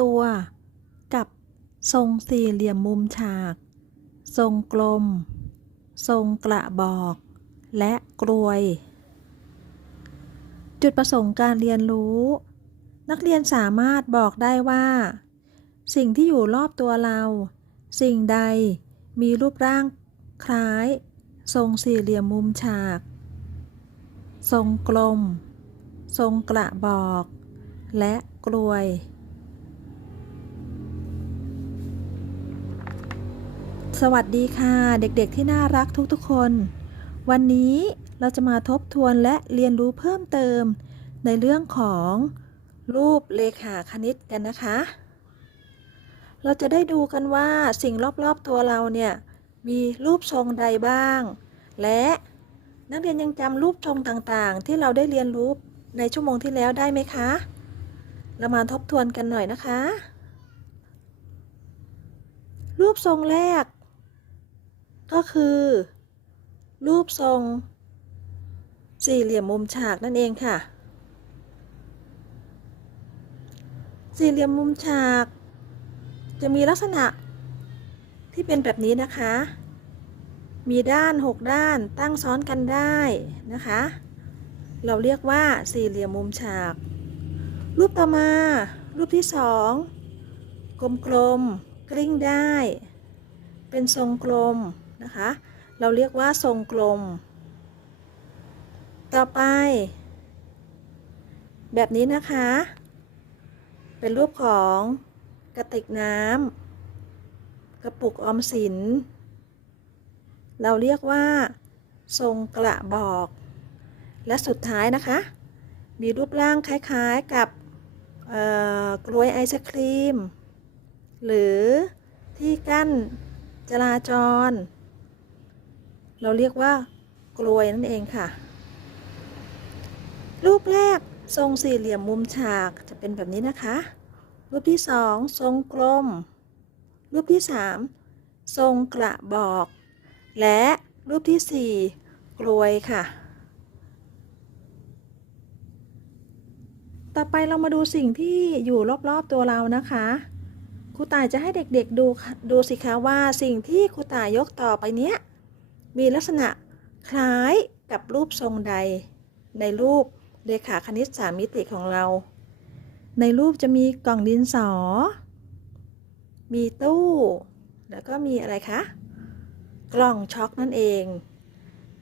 ตัว กับทรงสี่เหลี่ยมมุมฉาก ทรงกลม ทรงกระบอก และกลวย จุดประสงค์การเรียนรู้ นักเรียนสามารถบอกได้ว่า สิ่งที่อยู่รอบตัวเรา สิ่งใดมีรูปร่างคล้าย ทรงสี่เหลี่ยมมุมฉาก ทรงกลม ทรงกระบอก และกลวย สวัสดีค่ะ เด็กๆที่น่ารักทุกๆคน วันนี้เราจะมาทบทวนและเรียนรู้เพิ่มเติม ในเรื่องของรูปเลขาคณิตกันนะคะ เราจะได้ดูกันว่าสิ่งรอบๆตัวเราเนี่ยมีรูปทรงใดบ้าง และนักเรียนยังจำรูปทรงต่างๆ ที่เราได้เรียนรู้ในชั่วโมงที่แล้วได้ไหมคะ เรามาทบทวนกันหน่อยนะคะรูปทรงแรก ก็คือ รูปทรง สี่เหลี่ยมมุมฉากนั่นเองค่ะ สี่เหลี่ยมมุมฉาก จะมีลักษณะที่เป็นแบบนี้นะคะ มีด้าน 6 ด้านตั้งซ้อนกันได้นะคะ เราเรียกว่าสี่เหลี่ยมมุมฉาก รูปต่อมา รูปที่สองกลมๆกลิ้งได้ เป็นทรงกลม นะคะ เราเรียกว่าทรงกลม ต่อไป แบบนี้นะคะ เป็นรูปของกระติกน้ำกระปุกออมสิน เราเรียกว่า ทรงกระบอก และสุดท้ายนะคะ มีรูปร่างคล้ายๆกับกลวยไอศครีม หรือที่กั้นจราจร เราเรียกว่ากลวยนั่นเองค่ะ รูปแรกทรงสี่เหลี่ยมมุมฉากจะเป็นแบบนี้นะคะ รูปที่สองทรงกลม รูปที่สามทรงกระบอก และรูปที่สี่กลวยค่ะ ต่อไปเรามาดูสิ่งที่อยู่รอบๆตัวเรานะคะครูต่ายจะให้เด็กๆดูดูสิคะว่าสิ่งที่ครูต่ายยกต่อไปเนี้ย มีลักษณะคล้ายกับรูปทรงใด ในรูปเรขาคณิตสามมิติของเรา ในรูปจะมีกล่องดินสอ มีตู้ แล้วก็มีอะไรคะ กล่องช็อกนั่นเอง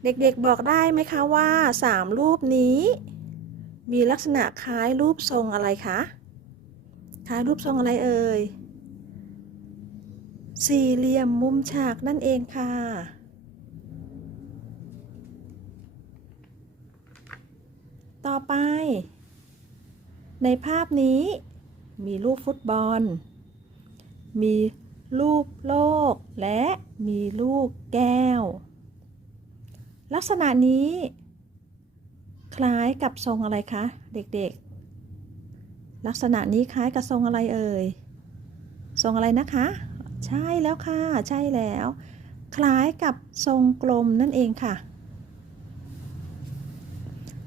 เด็กๆบอกได้ไหมคะว่าสามรูปนี้ มีลักษณะคล้ายรูปทรงอะไรคะ คล้ายรูปทรงอะไรเอ่ย สี่เหลี่ยมมุมฉากนั่นเองค่ะ ต่อไป ในภาพนี้มีรูปฟุตบอล มีรูปโลก และมีลูกแก้ว ลักษณะนี้ คล้ายกับทรงอะไรคะ เด็กๆ ลักษณะนี้คล้ายกับทรงอะไรเอ่ย ทรงอะไรนะคะ ใช่แล้วค่ะ ใช่แล้ว คล้ายกับทรงกลมนั่นเองค่ะ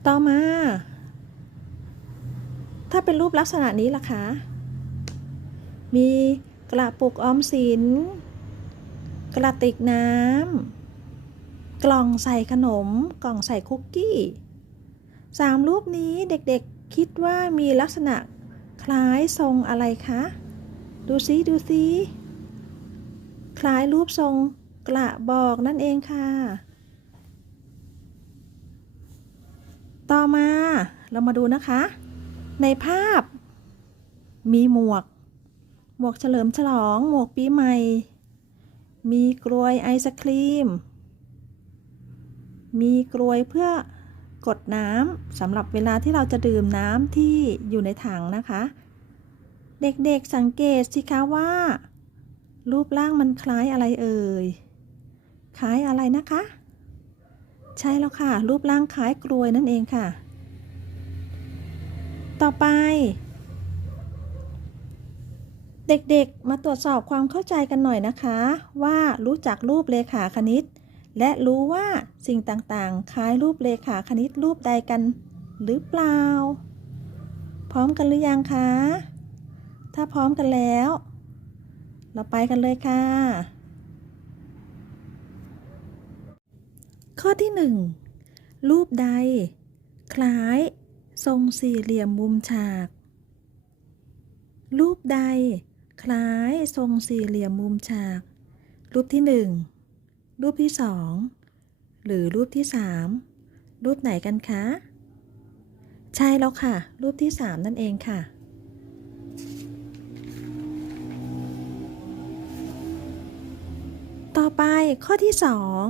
ต่อมา ถ้าเป็นรูปลักษณะนี้ล่ะคะ มีกระปุกออมสิน กระติกน้ำ กล่องใส่ขนม กล่องใส่คุกกี้สามรูปนี้เด็กๆคิดว่ามีลักษณะคล้ายทรงอะไรคะ ดูซิดูซิ คล้ายรูปทรงกระบอกนั่นเองค่ะ ต่อมาเรามาดูนะคะ ในภาพ มีหมวก หมวกเฉลิมฉลอง หมวกปีใหม่ มีกลวยไอศครีม มีกลวยเพื่อกดน้ำสำหรับเวลาที่เราจะดื่มน้ำที่อยู่ในถังนะคะ เด็กๆสังเกตสิคะว่า รูปร่างมันคล้ายอะไรเอ่ย คล้ายอะไรนะคะ ใช่แล้วค่ะ รูปร่างคล้ายกลวยนั่นเองค่ะ ต่อไป เด็กๆ มาตรวจสอบความเข้าใจกันหน่อยนะคะ ว่ารู้จักรูปเลขาคณิต และรู้ว่าสิ่งต่างๆ คล้ายรูปเลขาคณิตรูปใดกันหรือเปล่า พร้อมกันหรือยังคะ ถ้าพร้อมกันแล้ว เราไปกันเลยค่ะ ข้อที่หนึ่งรูปใด คล้าย ทรงสี่เหลี่ยมมุมฉาก รูปใด คล้าย ทรงสี่เหลี่ยมมุมฉาก รูปที่หนึ่งรูปที่สองหรือรูปที่สามรูปไหนกันคะ ใช่แล้วค่ะ รูปที่สามนั่นเองค่ะต่อไปข้อที่สอง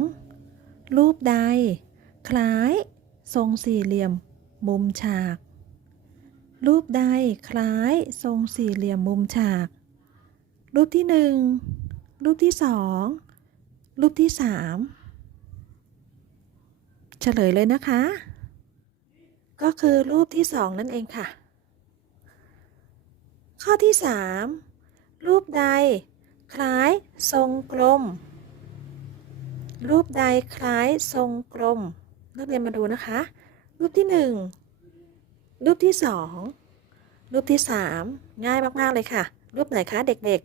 รูปใด คล้าย ทรงสี่เหลี่ยม มุมฉาก รูปใดคล้าย ทรงสี่เหลี่ยมมุมฉาก รูปที่หนึ่งรูปที่สองรูปที่สามเฉลยเลยนะคะ ก็คือรูปที่สองนั่นเองค่ะ ข้อที่สามรูปใด คล้ายทรงกลม รูปใดคล้ายทรงกลม นักเรียนมาดูนะคะ รูปที่หนึ่งรูปที่สองรูปที่สามง่ายมากๆเลยค่ะ รูปไหนคะเด็ก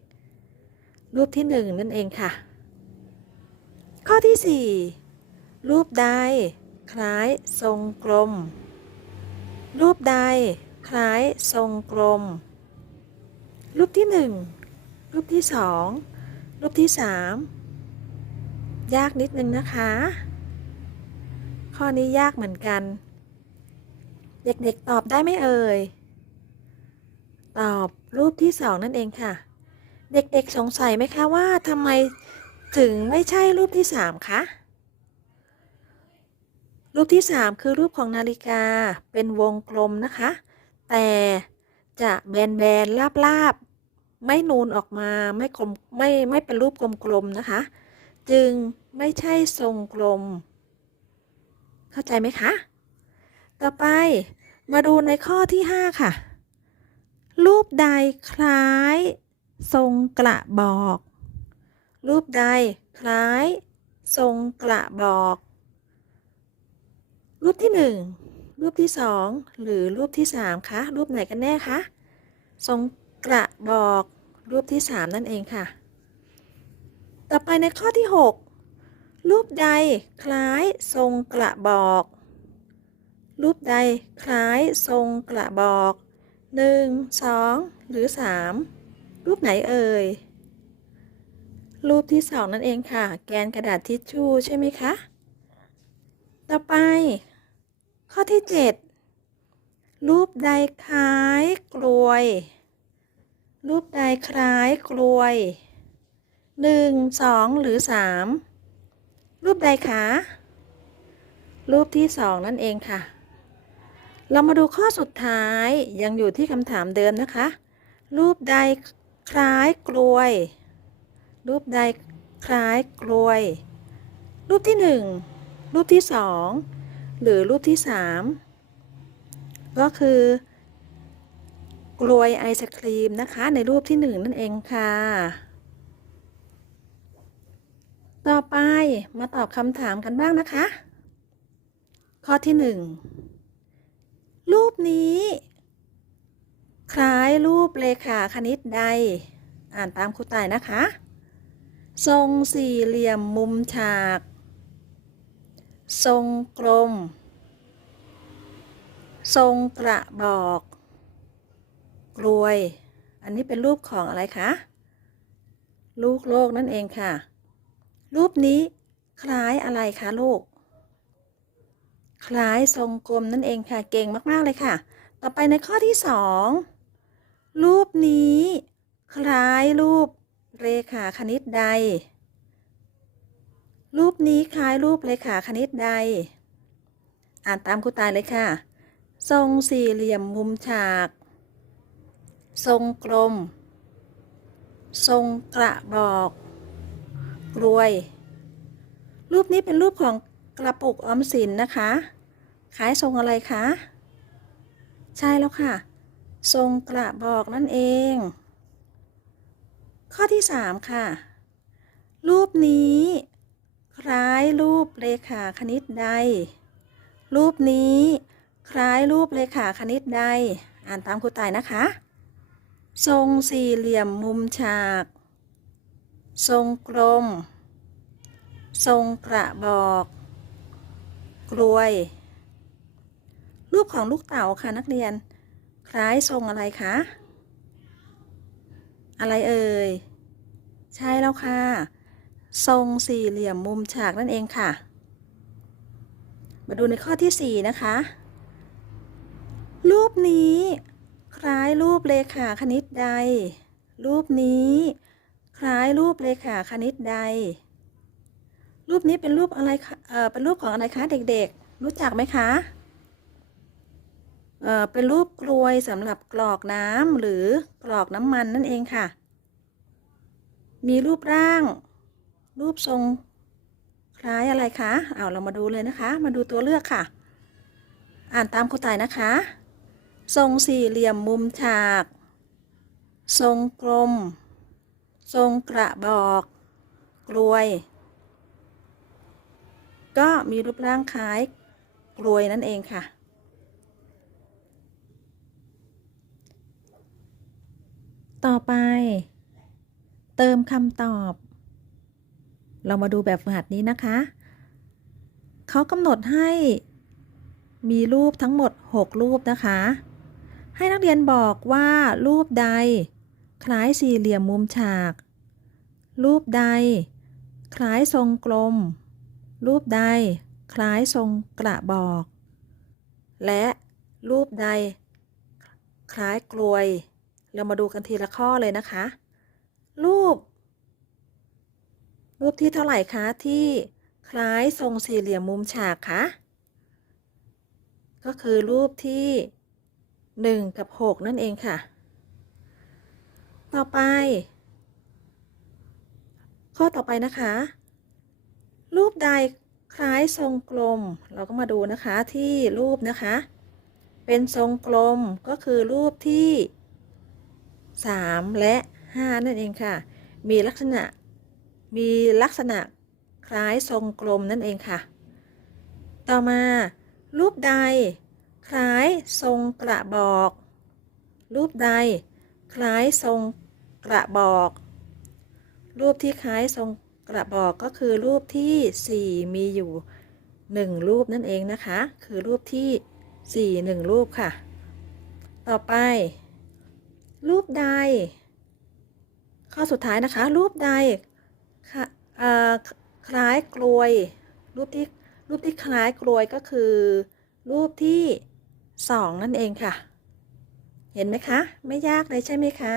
ๆ รูปที่หนึ่งนั่นเองค่ะ ข้อที่สี่รูปใดคล้ายทรงกลม รูปใดคล้ายทรงกลม รูปที่หนึ่งรูปที่สองรูปที่สาม ยากนิดนึงนะคะ ข้อนี้ยากเหมือนกัน เด็กๆตอบได้ไหมเอ่ย ตอบรูปที่สองนั่นเองค่ะ เด็กๆสงสัยไหมคะว่าทำไมถึงไม่ใช่รูปที่สามคะรูปที่สามคือรูปของนาฬิกาเป็นวงกลมนะคะ แต่จะแบนๆลาบๆ ไม่นูนออกมาไม่กลมไม่ไม่เป็นรูปกลมๆนะคะ จึงไม่ใช่ทรงกลม เข้าใจไหมคะ ต่อไปมาดูในข้อที่ 5 ค่ะ รูปใดคล้ายทรงกระบอก รูปใดคล้ายทรงกระบอก รูปที่ 1 รูปที่ 2 หรือรูปที่ 3 คะ รูปไหนกันแน่คะ ทรงกระบอกรูปที่ 3 นั่นเองค่ะ ต่อไปในข้อที่ 6 รูปใดคล้ายทรงกระบอก รูปใดคล้ายทรงกระบอก 1 2 หรือ 3 รูปไหนเอ่ย รูปที่ 2 นั่นเองค่ะ แกนกระดาษทิชชู่ใช่ไหมคะ ต่อไป ข้อที่ 7 รูปใดคล้ายกลวย รูปใดคล้ายกลวย 1 2หรือ3รูปใดคะรูปที่2นั่นเองค่ะ เรามาดูข้อสุดท้ายยังอยู่ที่คำถามเดิมนะคะ รูปใดคล้ายกลวย รูปใดคล้ายกลวย รูปที่1รูปที่2หรือรูปที่3ก็คือกลวยไอศครีมนะคะในรูปที่1นั่นเองค่ะ ต่อไปมาตอบคำถามกันบ้างนะคะ ข้อที่1รูปนี้ คล้ายรูปเลขาคณิตใด อ่านตามครูตายนะคะ ทรงสี่เหลี่ยมมุมฉาก ทรงกลม ทรงกระบอก กลวย อันนี้เป็นรูปของอะไรคะ ลูกโลกนั่นเองค่ะ รูปนี้คล้ายอะไรคะลูก คล้ายทรงกลมนั่นเองค่ะ เก่งมาก ๆ เลยค่ะ ต่อไปในข้อที่สองรูปนี้ คล้ายรูปเรขาคณิตใด รูปนี้คล้ายรูปเรขาคณิตใด อ่านตามครูตายเลยค่ะ ทรงสี่เหลี่ยมมุมฉาก ทรงกลม ทรงกระบอก กลวย รูปนี้เป็นรูปของกระปุกออมสินนะคะคล้ายทรงอะไรคะ ใช่แล้วค่ะ ทรงกระบอกนั่นเอง ข้อที่ 3 ค่ะ รูปนี้ คล้ายรูปเลขาคณิตใด รูปนี้ คล้ายรูปเลขาคณิตใด อ่านตามครูตายนะคะ ทรงสี่เหลี่ยมมุมฉาก ทรงกลม ทรงกระบอก กลวย รูปของลูกเต่าค่ะนักเรียน คล้ายทรงอะไรคะ อะไรเอ่ย ใช่แล้วค่ะ ทรงสี่เหลี่ยมมุมฉากนั่นเองค่ะ มาดูในข้อที่ 4 นะคะ รูปนี้ คล้ายรูปเลขาคณิตใด รูปนี้ คล้ายรูปเลขาคณิตใด รูปนี้เป็นรูปอะไรคะเออเป็นรูปของอะไรคะเด็กๆ รู้จักไหมคะเออเป็นรูปกลวยสำหรับกรอกน้ำหรือกรอกน้ำมันนั่นเองค่ะ มีรูปร่าง รูปทรง คล้ายอะไรคะเอาเรามาดูเลยนะคะ มาดูตัวเลือกค่ะ อ่านตามครูต่ายนะคะ ทรงสี่เหลี่ยมมุมฉาก ทรงกลม ทรงกระบอก กลวย ก็มีรูปร่างคล้ายกลวยนั่นเองค่ะ ต่อไป เติมคำตอบ เรามาดูแบบฝึกหัดนี้นะคะ เขากำหนดให้มีรูปทั้งหมด 6 รูปนะคะ ให้นักเรียนบอกว่ารูปใด คล้ายสี่เหลี่ยมมุมฉาก รูปใด คล้ายทรงกลม รูปใด คล้ายทรงกระบอก และรูปใด คล้ายกลวย เรามาดูกันทีละข้อเลยนะคะ รูป รูปที่เท่าไหร่คะที่คล้ายทรงสี่เหลี่ยมมุมฉากคะก็คือรูปที่ 1 กับ 6 นั่นเองค่ะ ต่อไป ข้อต่อไปนะคะ รูปใดคล้ายทรงกลม เราก็มาดูนะคะที่รูปนะคะ เป็นทรงกลมก็คือรูปที่ 3 และ 5 นั่นเองค่ะ มีลักษณะ มีลักษณะคล้ายทรงกลมนั่นเองค่ะ ต่อมา รูปใด คล้ายทรงกระบอก รูปใด คล้ายทรง กระบอก รูปที่คล้ายทรงกระบอกก็คือรูปที่ 4 มีอยู่ 1 รูปนั่นเองนะคะ คือรูปที่ 4 1 รูปค่ะ ต่อไป รูปใด ข้อสุดท้ายนะคะ รูปใดคคล้ายกลวย รูปที่รูปที่คล้ายกลวยก็คือ รูปที่ 2 นั่นเองค่ะ เห็นไหมคะ ไม่ยากเลยใช่ไหมคะ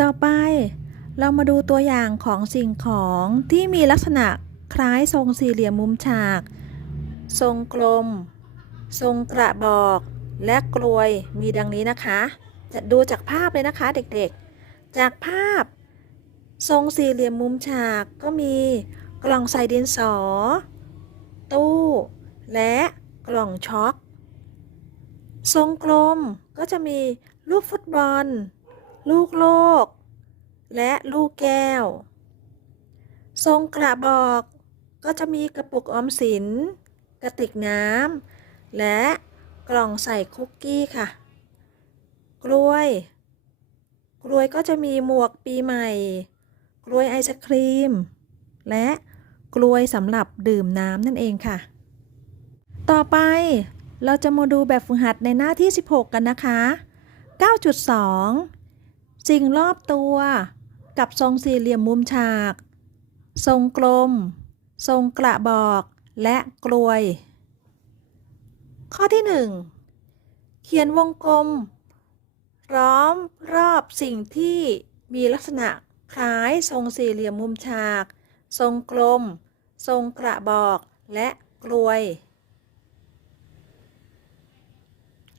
ต่อไปเรามาดูตัวอย่างของสิ่งของที่มีลักษณะคล้ายทรงสี่เหลี่ยมมุมฉาก ทรงกลม ทรงกระบอกและกลวยมีดังนี้นะคะ จะดูจากภาพเลยนะคะเด็กๆ จากภาพ ทรงสี่เหลี่ยมมุมฉากก็มีกล่องใส่ดินสอ ตู้ และกล่องช็อค ทรงกลมก็จะมีลูกฟุตบอล ลูกโลก และลูกแก้ว ทรงกระบอกก็จะมีกระปุกออมสิน กระติกน้ำ และกล่องใส่คุกกี้ค่ะ กล้วย กล้วยก็จะมีหมวกปีใหม่ กล้วยไอศครีม และกล้วยสำหรับดื่มน้ำนั่นเองค่ะ ต่อไปเราจะมาดูแบบฝึกหัดในหน้าที่ 16 กันนะคะ 9.2 สิ่งรอบตัว กับทรงสี่เหลี่ยมมุมฉาก ทรงกลม ทรงกระบอก และกลวย ข้อที่ 1 เขียนวงกลมล้อมรอบสิ่งที่มีลักษณะคล้ายทรงสี่เหลี่ยมมุมฉาก ทรงกลม ทรงกระบอกและกลวย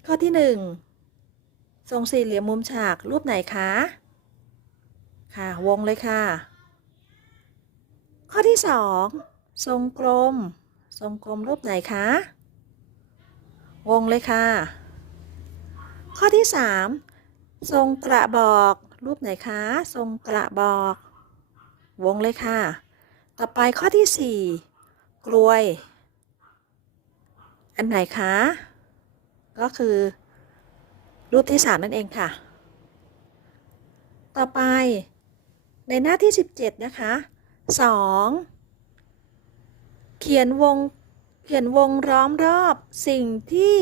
ข้อที่ 1 ทรงสี่เหลี่ยมมุมฉากรูปไหนคะ ค่ะ วงเลยค่ะ ข้อที่2ทรงกลม ทรงกลมรูปไหนคะ วงเลยค่ะ ข้อที่3ทรงกระบอก รูปไหนคะ ทรงกระบอก วงเลยค่ะ ต่อไปข้อที่4กลวย อันไหนคะ ก็คือ รูปที่ 3 นั่นเองค่ะ ต่อไปในหน้าที่ 17 นะคะ 2. เขียนวงเขียนวงล้อมรอบสิ่งที่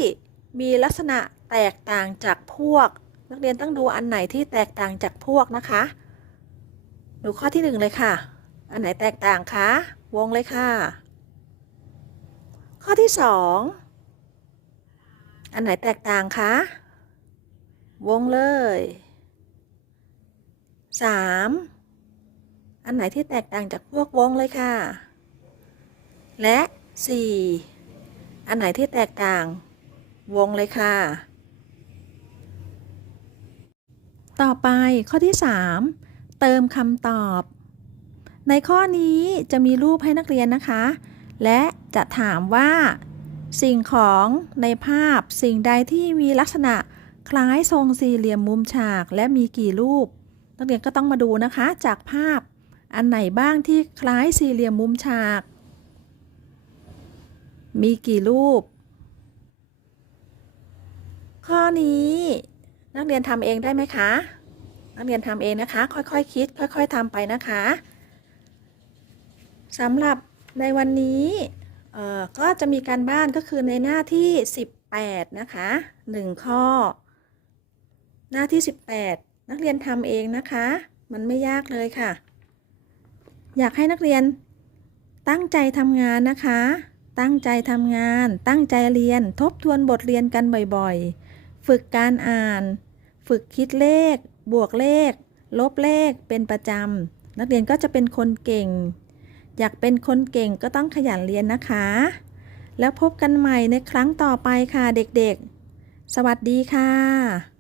มีลักษณะแตกต่างจากพวก นักเรียนต้องดูอันไหนที่แตกต่างจากพวกนะคะ ดูข้อที่ 1 เลยค่ะ อันไหนแตกต่างคะวงเลยค่ะ ข้อที่ 2 อันไหนแตกต่างคะ วงเลย 3. อันไหนที่แตกต่างจากพวกวงเลยค่ะ และ 4. อันไหนที่แตกต่างวงเลยค่ะ ต่อไปข้อที่ 3 เติมคำตอบ ในข้อนี้จะมีรูปให้นักเรียนนะคะ และจะถามว่า สิ่งของในภาพสิ่งใดที่มีลักษณะ คล้ายทรงสี่เหลี่ยมมุมฉากและมีกี่รูป นักเรียนก็ต้องมาดูนะคะจากภาพ อันไหนบ้างที่คล้ายสี่เหลี่ยมมุมฉาก มีกี่รูป ข้อนี้ นักเรียนทำเองได้ไหมคะ นักเรียนทำเองนะคะ ค่อยๆคคิด ค่อย ๆทำไปนะคะสำหรับในวันนี้ก็จะมีการบ้านก็คือในหน้าที่ 18 นะคะ 1 ข้อ หน้าที่ 18 นักเรียนทำเองนะคะ มันไม่ยากเลยค่ะ อยากให้นักเรียนตั้งใจทำงานนะคะ ตั้งใจทำงาน ตั้งใจเรียน ทบทวนบทเรียนกันบ่อยๆ ฝึกการอ่าน ฝึกคิดเลข บวกเลข ลบเลข เป็นประจำ นักเรียนก็จะเป็นคนเก่ง อยากเป็นคนเก่งก็ต้องขยันเรียนนะคะ แล้วพบกันใหม่ในครั้งต่อไปค่ะเด็กๆ สวัสดีค่ะ